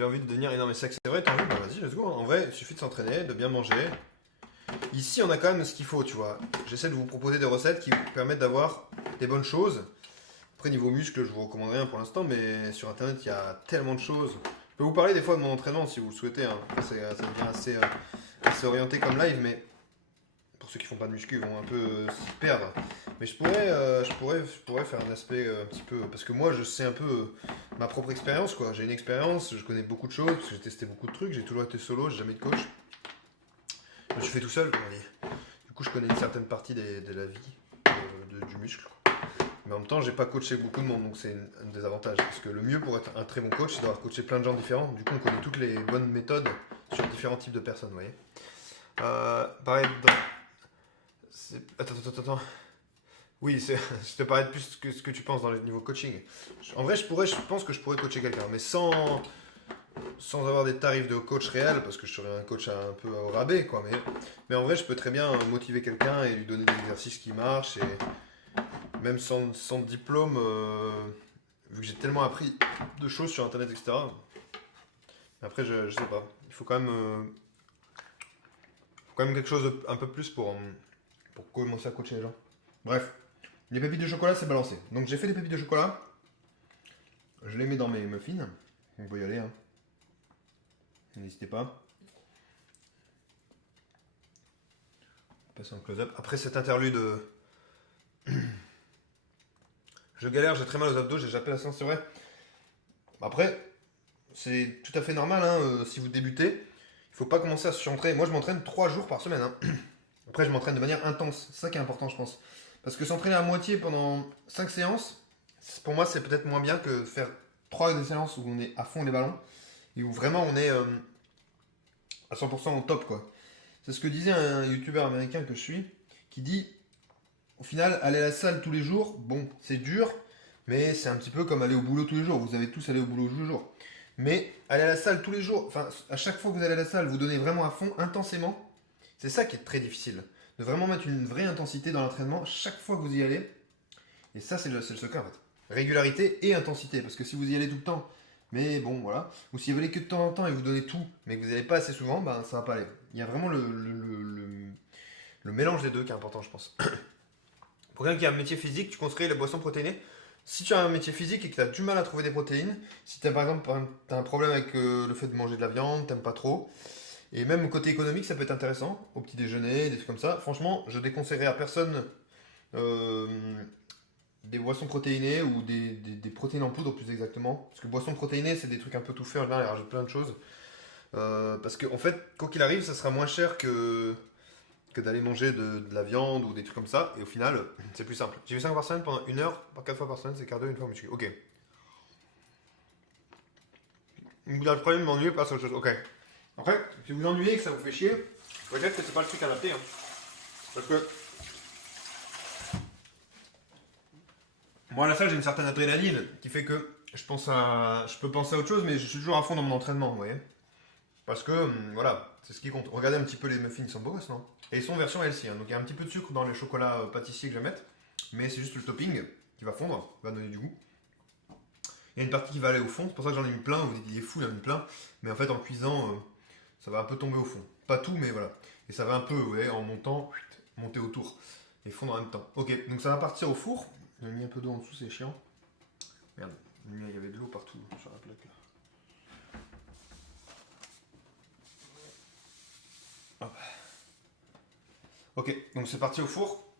j'ai envie de devenir énorme et sec. C'est vrai, t'as envie, bah vas-y, let's go. En vrai, il suffit de s'entraîner, de bien manger. Ici, on a quand même ce qu'il faut, tu vois. J'essaie de vous proposer des recettes qui vous permettent d'avoir des bonnes choses. Après, niveau muscle, je vous recommande rien pour l'instant, mais sur internet, il y a tellement de choses. Je peux vous parler des fois de mon entraînement si vous le souhaitez, hein. Ça devient assez orienté comme live, mais pour ceux qui font pas de muscu, ils vont un peu s'y perdre. Mais je pourrais faire un aspect un petit peu. Parce que moi, je sais un peu ma propre expérience, quoi. J'ai une expérience, je connais beaucoup de choses, parce que j'ai testé beaucoup de trucs, j'ai toujours été solo, j'ai jamais eu de coach. Je me suis fait tout seul, comme on dit. Du coup, je connais une certaine partie de la vie du muscle. Mais en même temps, j'ai pas coaché beaucoup de monde, donc c'est un des avantages. Parce que le mieux pour être un très bon coach, c'est d'avoir coaché plein de gens différents. Du coup, on connaît toutes les bonnes méthodes sur différents types de personnes, vous voyez. Pareil, attends. Oui, je te parlais de plus que ce que tu penses dans le niveau coaching. En vrai, je pense que je pourrais coacher quelqu'un, mais sans avoir des tarifs de coach réel, parce que je serais un coach un peu au rabais, quoi. Mais en vrai, je peux très bien motiver quelqu'un et lui donner des exercices qui marchent, et même sans diplôme, vu que j'ai tellement appris de choses sur internet, etc. Mais après, je sais pas. Il faut quand même quelque chose un peu plus pour commencer à coacher les gens. Bref, les pépites de chocolat, c'est balancé. Donc j'ai fait des pépites de chocolat, je les mets dans mes muffins. Vous pouvez y aller, hein. N'hésitez pas. Passer en close-up. Après cet interlude, je galère, j'ai très mal aux abdos, j'ai jappé la séance, c'est vrai. Après, c'est tout à fait normal, hein, si vous débutez. Il faut pas commencer à se surentraîner. Moi, je m'entraîne 3 jours par semaine, hein. Après, je m'entraîne de manière intense. C'est ça qui est important, je pense. Parce que s'entraîner à moitié pendant 5 séances, pour moi, c'est peut-être moins bien que faire 3 des séances où on est à fond les ballons et où vraiment on est à 100% au top, quoi. C'est ce que disait un youtubeur américain que je suis, qui dit au final, aller à la salle tous les jours, bon, c'est dur, mais c'est un petit peu comme aller au boulot tous les jours. Vous avez tous allé au boulot tous les jours. Mais aller à la salle tous les jours, enfin, à chaque fois que vous allez à la salle, vous donnez vraiment à fond, intensément. C'est ça qui est très difficile. De vraiment mettre une vraie intensité dans l'entraînement chaque fois que vous y allez. Et ça, c'est le secret en fait. Régularité et intensité. Parce que si vous y allez tout le temps, mais bon, voilà. Ou si vous allez que de temps en temps et vous donnez tout, mais que vous n'y allez pas assez souvent, ben ça va pas aller. Il y a vraiment le mélange des deux qui est important, je pense. Pour quelqu'un qui a un métier physique, tu conseillerais les boissons protéinées. Si tu as un métier physique et que tu as du mal à trouver des protéines, si tu as par exemple t'as un problème avec le fait de manger de la viande, t'aimes pas trop, et même côté économique, ça peut être intéressant, au petit déjeuner, des trucs comme ça. Franchement, je déconseillerais à personne euh, des boissons protéinées ou des protéines en poudre plus exactement. Parce que boissons protéinées, c'est des trucs un peu tout faits, en général, ils rajoutent plein de choses. Parce qu'en fait, quoi qu'il arrive, ça sera moins cher que d'aller manger de la viande ou des trucs comme ça. Et au final, c'est plus simple. J'ai fait 5 fois par semaine pendant 1 heure, par 4 fois par semaine, c'est cardio, une fois muscu. Ok. Vous avez le problème de m'ennuyer, passe à autre chose. Ok. Après, si vous ennuyez et que ça vous fait chier, peut-être que c'est pas le truc adapté, hein. Parce que moi, à la salle, j'ai une certaine adrénaline qui fait que je peux penser à autre chose, mais je suis toujours à fond dans mon entraînement, vous voyez. Parce que, voilà, c'est ce qui compte. Regardez un petit peu les muffins, ils sont beaux, non? Et ils sont version healthy, hein. Donc il y a un petit peu de sucre dans les chocolats pâtissiers que je vais mettre, mais c'est juste le topping qui va fondre, va donner du goût. Il y a une partie qui va aller au fond, c'est pour ça que j'en ai mis plein. Vous dites, il est fou, il en a mis plein. Mais en fait, en cuisant, ça va un peu tomber au fond. Pas tout, mais voilà. Et ça va un peu, vous voyez, en montant, monter autour et fondre en même temps. Ok, donc ça va partir au four. J'ai mis un peu d'eau en dessous, c'est chiant. Merde, il y avait de l'eau partout sur la plaque là. Hop. Ok, donc c'est parti au four.